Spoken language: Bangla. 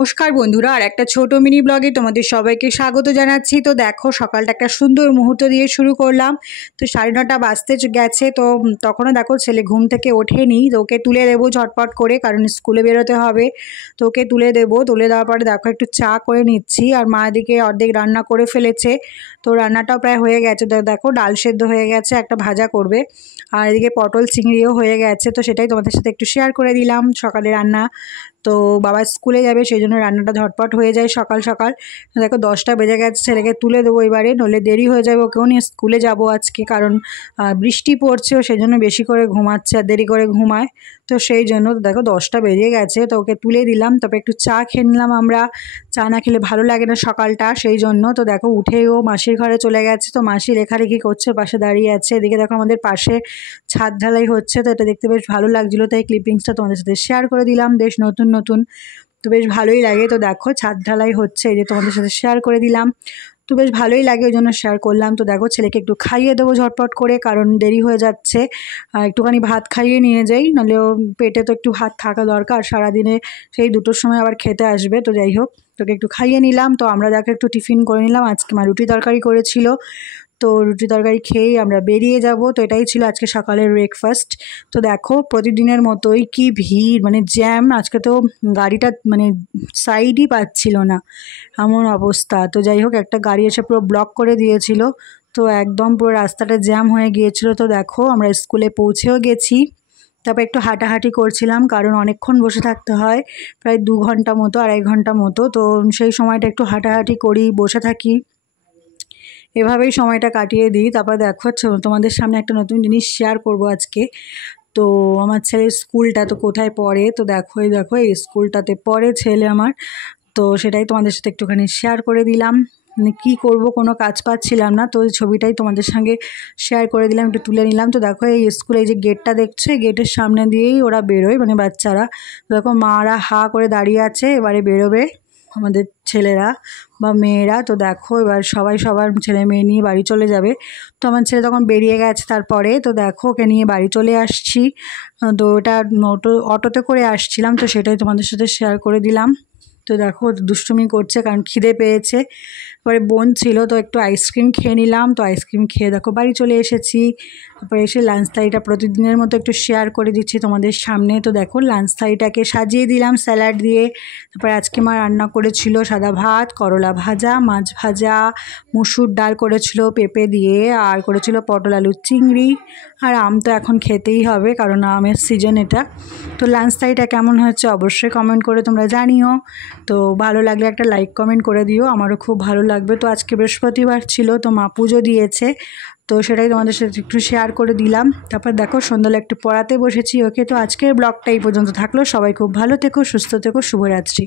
নমস্কার বন্ধুরা, আর একটা ছোট মিনি ব্লগে তোমাদের সবাইকে স্বাগত জানাচ্ছি। তো দেখো, সকালটা একটা সুন্দর মুহূর্ত দিয়ে শুরু করলাম। তো 9:30 বাজতে গেছে। তো তখনও দেখো ছেলে ঘুম থেকে ওঠেনি। তো ওকে তুলে দেবো ঝটপট করে, কারণ স্কুলে বেরোতে হবে। তো ওকে তুলে দেবো। তুলে দেওয়ার পরে দেখো একটু চা করে নিচ্ছি। আর মা এদিকে অর্ধেক রান্না করে ফেলেছে। তো রান্নাটাও প্রায় হয়ে গেছে। তো দেখো ডাল সেদ্ধ হয়ে গেছে, একটা ভাজা করবে। আর এদিকে পটল চিংড়িও হয়ে গেছে। তো সেটাই তোমাদের সাথে একটু শেয়ার করে দিলাম সকালে রান্না। তো বাবা স্কুলে যাবে, সেই জন্য রান্নাটা ঝটপট হয়ে যায় সকাল সকাল। দেখো 10টা বেজে গেছে, ছেলেকে তুলে দেবো এবারে, নইলে দেরি হয়ে যাবে। ওকেও নিয়ে স্কুলে যাব আজকে, কারণ বৃষ্টি পড়ছে, সেই জন্য বেশি করে ঘুমাচ্ছে আর দেরি করে ঘুমায়। তো সেই জন্য তো দেখো 10টা বেজে গেছে। তো ওকে তুলে দিলাম, তবে একটু চা খেয়ে নিলাম। আমরা চা না খেলে ভালো লাগে না সকালটা, সেই জন্য। তো দেখো উঠেও মাসির ঘরে চলে গেছে। তো মাসি লেখালেখি করছে, পাশে দাঁড়িয়ে আছে। এদিকে দেখো আমাদের পাশে ছাদ ঢালাই হচ্ছে। তো এটা দেখতে বেশ ভালো লাগছিলো, তাই ক্লিপিংসটা তোমাদের সাথে শেয়ার করে দিলাম। বেশ নতুন নতুন, তো বেশ ভালোই লাগে। তো দেখো ছাদ ঢালাই হচ্ছে, এই যে তোমাদের সাথে শেয়ার করে দিলাম। তো বেশ ভালোই লাগে, ওই জন্য শেয়ার করলাম। তো দেখো ছেলেকে একটু খাইয়ে দেবো ঝটপট করে, কারণ দেরি হয়ে যাচ্ছে। একটুখানি ভাত খাইয়ে নিয়ে যাই, নাহলেও পেটে তো একটু ভাত থাকা দরকার। সারাদিনে সেই 2টোর সময় আবার খেতে আসবে। তো যাই হোক, তোকে একটু খাইয়ে নিলাম। তো আমরা দেখো একটু টিফিন করে নিলাম। আজকে মা রুটি তরকারি করেছিল। তো রুটি তরকারি খেয়েই আমরা বেরিয়ে যাব। তো এটাই ছিল আজকে সকালের ব্রেকফাস্ট। তো দেখো প্রতিদিনের মতোই কি ভিড়, মানে জ্যাম। আজকে তো গাড়িটা মানে সাইডই পাচ্ছিল না, এমন অবস্থা। তো যাই হোক, একটা গাড়ি এসে পুরো ব্লক করে দিয়েছিল। তো একদম পুরো রাস্তাটা জ্যাম হয়ে গিয়েছিল। তো দেখো আমরা স্কুলে পৌঁছেও গেছি। তারপর একটু হাঁটাহাঁটি করছিলাম, কারণ অনেকক্ষণ বসে থাকতে হয়, প্রায় 2 ঘন্টা মতো, 2.5 ঘন্টা মতো। তো সেই সময়টা একটু হাঁটাহাঁটি করি, বসে থাকি, এভাবেই সময়টা কাটিয়ে দিই। তারপর দেখো তোমাদের সামনে একটা নতুন জিনিস শেয়ার করব আজকে। তো আমার ছেলের স্কুলটা তো কোথায় পড়ে, তো দেখো এই স্কুলটাতে পড়ে ছেলে আমার। তো সেটাই তোমাদের সাথে একটুখানি শেয়ার করে দিলাম। মানে কী করবো, কোনো কাজ পাচ্ছিলাম না, তো ওই ছবিটাই তোমাদের সঙ্গে শেয়ার করে দিলাম, একটু তুলে নিলাম। তো দেখো এই স্কুলে এই যে গেটটা দেখছো, এই গেটের সামনে দিয়েই ওরা বেরোয়, মানে বাচ্চারা। দেখো মারা হা করে দাঁড়িয়ে আছে, এবারে বেরোবে আমাদের ছেলেরা বা মেয়েরা। তো দেখো এবার সবাই সবার ছেলে মেয়ে নিয়ে বাড়ি চলে যাবে। তো আমার ছেলে তখন বেরিয়ে গেছে। তারপরে তো দেখো ওকে নিয়ে বাড়ি চলে আসছি। তো ওটা অটোতে করে আসছিলাম, তো সেটাই তোমাদের সাথে শেয়ার করে দিলাম। তো দেখো দুষ্টুমি করছে, কারণ খিদে পেয়েছে। এবারে বোন ছিল, তো একটু আইসক্রিম খেয়ে নিলাম। তো আইসক্রিম খেয়ে দেখো বাড়ি চলে এসেছি। তারপরে এসে লাঞ্চ থালিটা প্রতিদিনের মতো একটু শেয়ার করে দিচ্ছি তোমাদের সামনে। তো দেখো লাঞ্চ থালিটাকে সাজিয়ে দিলাম স্যালাড দিয়ে। তারপরে আজকে মা রান্না করেছিল সাদা ভাত, করলা ভাজা, মাছ ভাজা, মুসুর ডাল করেছিল পেঁপে দিয়ে, আর করেছিল পটল আলু চিংড়ি। আর আম তো এখন খেতেই হবে, কারণ আমের সিজন এটা। তো লাঞ্চ থালিটা কেমন হয়েছে অবশ্যই কমেন্ট করে তোমরা জানিও। তো ভালো লাগলে একটা লাইক কমেন্ট করে দিও, আমারও খুব ভালো লাগবে। তো আজকে বৃহস্পতিবার ছিল, তো মা পুজো দিয়েছে। তো সেটাই তোমাদের সাথে একটু শেয়ার করে দিলাম। তারপর দেখো সন্ধ্যাবেলা একটু পড়াতে বসেছি ওকে। তো আজকের ব্লগটা এই পর্যন্ত থাকলো। সবাই খুব ভালো থেকো, সুস্থ থেকো, শুভরাত্রি।